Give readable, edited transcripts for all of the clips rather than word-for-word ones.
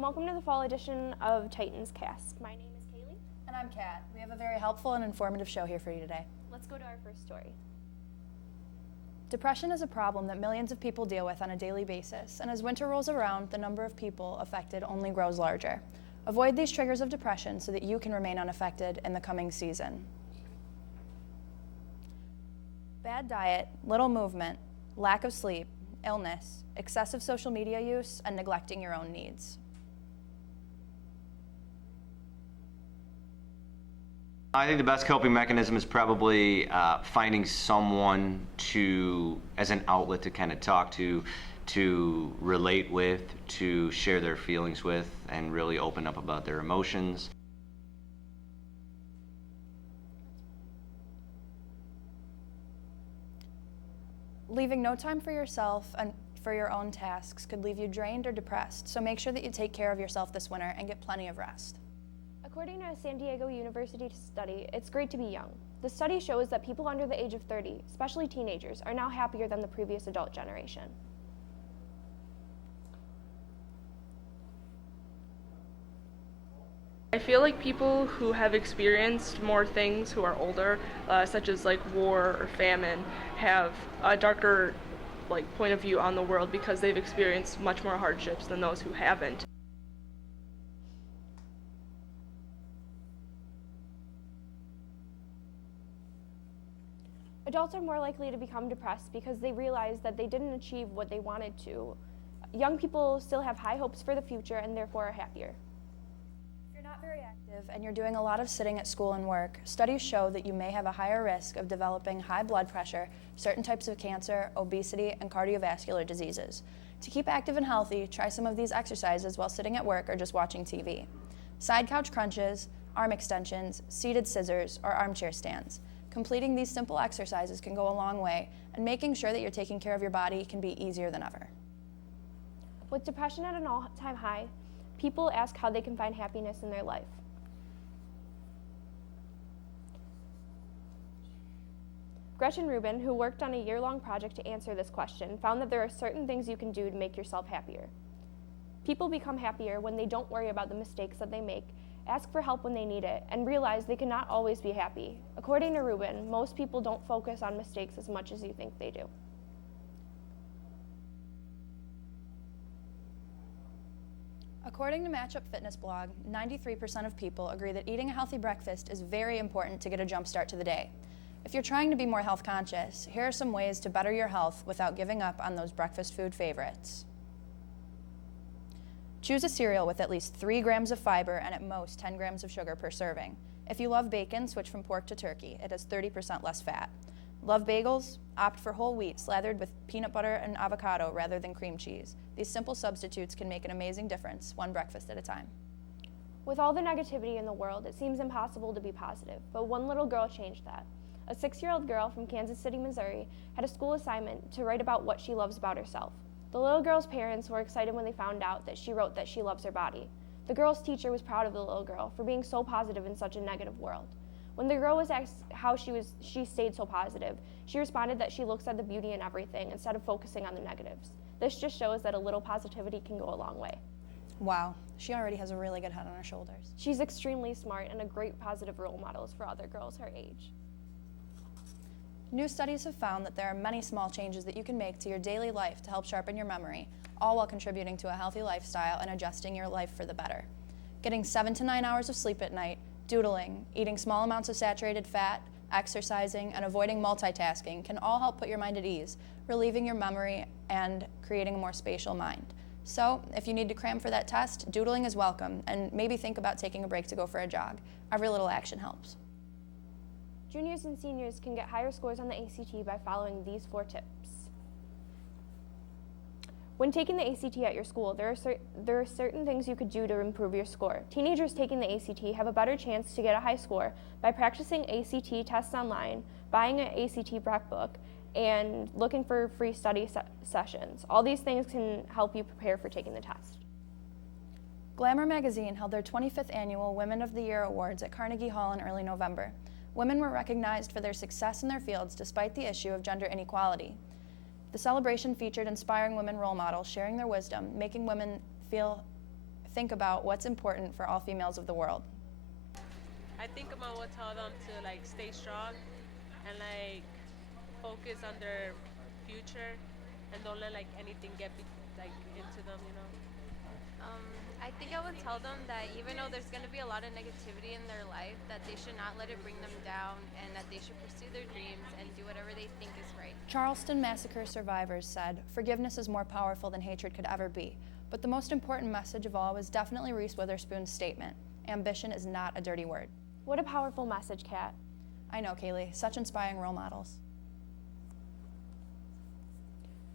and welcome to the fall edition of Titanscast. My name is Kaliegh. And I'm Kat. We have a very helpful and informative show here for you today. Let's go to our first story. Depression is a problem that millions of people deal with on a daily basis, and as winter rolls around, the number of people affected only grows larger. Avoid these triggers of depression so that you can remain unaffected in the coming season. Bad diet, little movement, lack of sleep, illness, excessive social media use, and neglecting your own needs. I think the best coping mechanism is probably finding someone as an outlet to kind of talk to relate with, to share their feelings with, and really open up about their emotions. Leaving no time for yourself and for your own tasks could leave you drained or depressed, so make sure that you take care of yourself this winter and get plenty of rest. According to a San Diego University study, it's great to be young. The study shows that people under the age of 30, especially teenagers, are now happier than the previous adult generation. I feel like people who have experienced more things who are older, such as like war or famine, have a darker point of view on the world because they've experienced much more hardships than those who haven't. Adults are more likely to become depressed because they realize that they didn't achieve what they wanted to. Young people still have high hopes for the future and therefore are happier. If you're not very active and you're doing a lot of sitting at school and work, studies show that you may have a higher risk of developing high blood pressure, certain types of cancer, obesity, and cardiovascular diseases. To keep active and healthy, try some of these exercises while sitting at work or just watching TV. Side couch crunches, arm extensions, seated scissors, or armchair stands. Completing these simple exercises can go a long way, and making sure that you're taking care of your body can be easier than ever. With depression at an all-time high, people ask how they can find happiness in their life. Gretchen Rubin, who worked on a year-long project to answer this question, found that there are certain things you can do to make yourself happier. People become happier when they don't worry about the mistakes that they make, ask for help when they need it, and realize they cannot always be happy. According to Rubin, most people don't focus on mistakes as much as you think they do. According to Matchup Fitness blog, 93% of people agree that eating a healthy breakfast is very important to get a jump start to the day. If you're trying to be more health conscious, here are some ways to better your health without giving up on those breakfast food favorites. Choose a cereal with at least 3 grams of fiber and at most 10 grams of sugar per serving. If you love bacon, switch from pork to turkey. It has 30% less fat. Love bagels? Opt for whole wheat slathered with peanut butter and avocado rather than cream cheese. These simple substitutes can make an amazing difference, one breakfast at a time. With all the negativity in the world, it seems impossible to be positive, but one little girl changed that. A 6-year-old girl from Kansas City, Missouri, had a school assignment to write about what she loves about herself. The little girl's parents were excited when they found out that she wrote that she loves her body. The girl's teacher was proud of the little girl for being so positive in such a negative world. When the girl was asked how she stayed so positive, she responded that she looks at the beauty in everything instead of focusing on the negatives. This just shows that a little positivity can go a long way. Wow, she already has a really good head on her shoulders. She's extremely smart and a great positive role model for other girls her age. New studies have found that there are many small changes that you can make to your daily life to help sharpen your memory, all while contributing to a healthy lifestyle and adjusting your life for the better. Getting 7 to 9 hours of sleep at night, doodling, eating small amounts of saturated fat, exercising, and avoiding multitasking can all help put your mind at ease, relieving your memory and creating a more spatial mind. So, if you need to cram for that test, doodling is welcome, and maybe think about taking a break to go for a jog. Every little action helps. Juniors and seniors can get higher scores on the ACT by following these 4 tips. When taking the ACT at your school, there are certain things you could do to improve your score. Teenagers taking the ACT have a better chance to get a high score by practicing ACT tests online, buying an ACT prep book, and looking for free study sessions. All these things can help you prepare for taking the test. Glamour magazine held their 25th annual Women of the Year Awards at Carnegie Hall in early November. Women were recognized for their success in their fields despite the issue of gender inequality. The celebration featured inspiring women role models sharing their wisdom, making women feel think about what's important for all females of the world. I think I would tell them to like stay strong and like focus on their future and don't let like anything get like into them, you know. I think I would tell them that even though there's going to be a lot of negativity in their life, that they should not let it bring them down and that they should pursue their dreams and do whatever they think is right. Charleston massacre survivors said, "Forgiveness is more powerful than hatred could ever be." But the most important message of all was definitely Reese Witherspoon's statement, "Ambition is not a dirty word." What a powerful message, Kat. I know, Kaliegh, such inspiring role models.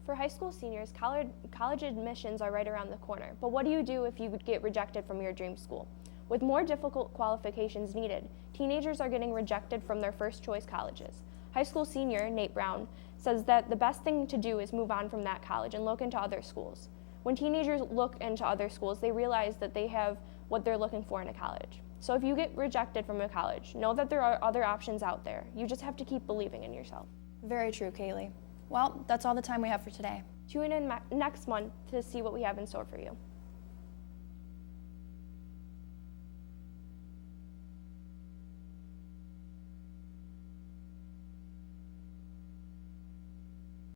For high school seniors, college admissions are right around the corner. But what do you do if you get rejected from your dream school? With more difficult qualifications needed, teenagers are getting rejected from their first choice colleges. High school senior Nate Brown says that the best thing to do is move on from that college and look into other schools. When teenagers look into other schools, they realize that they have what they're looking for in a college. So if you get rejected from a college, know that there are other options out there. You just have to keep believing in yourself. Very true, Kaliegh. Well, that's all the time we have for today. Tune in next month to see what we have in store for you.